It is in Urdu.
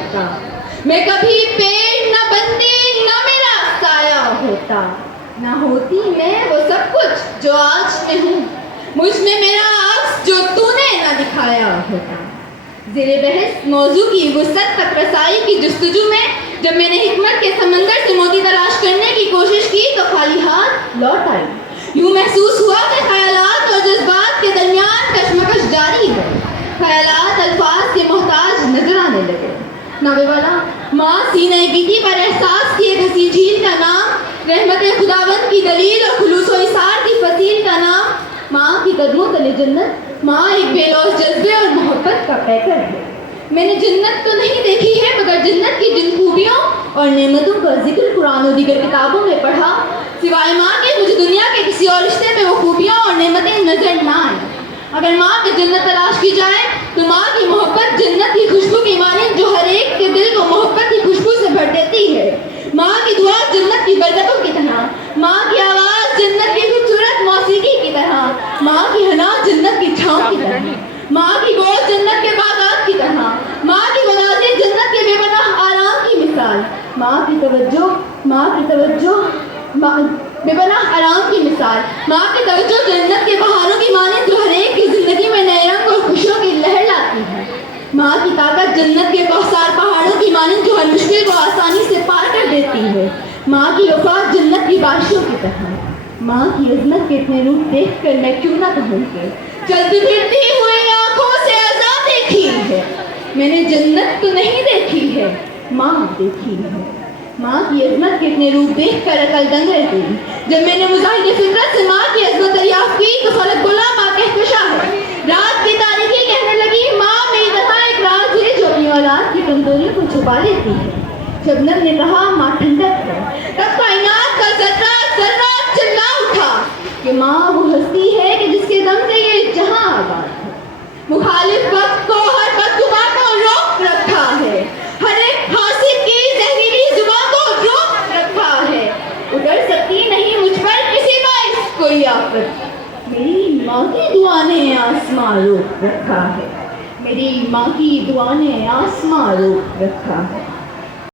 ہوتا, میں کبھی پیڑ نہ بنتی, نہ میرا سایہ ہوتا, نہ ہوتی میں وہ سب کچھ جو آج میں ہوں, مجھ میں میرا عکس جو تو نے نہ دکھایا ہوتا. زیر بحث موضوع کی وسعت تک رسائی کی جستجو میں جب میں نے حکمت کے سمندر سے موتی تلاش کرنے کی کوشش کی تو خالی ہاتھ لوٹ آئی. یوں محسوس ہوا کہ خیالات اور جذبات کے درمیان کشمکش جاری ہے. خیالات الفاظ کے محتاج نظر آنے لگے. ناوے والا ماں سینہ گیتی پر احساس کی ایک حسین جھیل کا نام, رحمت خداوند کی دلیل اور خلوص و اثار کی فصیل کا نام, ماں کی قدموں تلے جنت, ماں ایک بے لوث جذبے اور محبت کا پیکر ہے. میں نے جنت تو نہیں دیکھی ہے مگر جنت کی جن خوبیوں اور نعمتوں کا ذکر قرآن و دیگر کتابوں میں پڑھا, سوائے ماں کے مجھے دنیا کے کسی اور رشتے میں وہ خوبیاں اور نعمتیں نظر نہ آئیں. اگر ماں میں جنت تلاش کی جائے تو ماں کی محبت جنت کی خوشبو کی مانند جو ہر ایک کے دل کو محبت کی خوشبو سے بھر دیتی ہے. ماں کی دعا جنت کی برکتوں کی طرح, ماں کی آواز جنت کی خوبصورت موسیقی کی طرح, ماں کی حنا جنت کی چھاؤں کی طرح, ماں کی گود جنت کے باغات کی طرح, ماں کی بغاوتیں جنت کے بے پناہ آرام کی مثال, ماں کی توجہ بے پناہ آرام کی مثال, ماں کی توجہ جنت کے بہاروں کی مانند جو ہر ایک کی زندگی میں نئے رنگ اور خوشیوں کی لہر لاتی ہے. ماں کی طاقت جنت کے کوثر پہاڑوں کی مانند جو ہر مشکل کو آسانی سے پار کر دیتی ہے. ماں کی وفات جنت کی بارشوں کی طرح. ماں کی عظمت کے اتنے روپ دیکھ کر میں کیوں نہ کہوں کہ چلتی پھرتی ہوئی آنکھوں سے عذاب دیکھی ہے. میں نے جنت تو نہیں دیکھی ہے, ماں دیکھی ہے. ماں کی عظمت کے اتنے روپ دیکھ کر عقل دنگ رہ گئی. جب میں نے مظاہر فطرت سے ماں کی عظمت دریافت کی تو فلک بولا ماں کہکشاں ہے. رات کی تاریخی کہنے لگی ماں میری طرح ایک راز ہے جو اپنی اولاد کی کمزوریوں کو چھپا لیتی ہے. شبنم نے کہا ماں ٹھنڈک ہے. تب کائنات کا ذرہ ذرہ چلا اٹھا کہ ماں وہ ہستی ہے کہ جس کے دم سے یہ جہاں آباد ہے. مخالف وقت کو ہر بدگماں کو روک رکھا ہے. ہر ایک حاسد کی زہریلی زبان کو روک رکھا ہے. اتر سکتی نہیں مجھ پر کسی باعث کوئی آفت. میری ماں کی دعا نے آسمان روک رکھا ہے. میری ماں کی دعا نے آسمان روک رکھا ہے.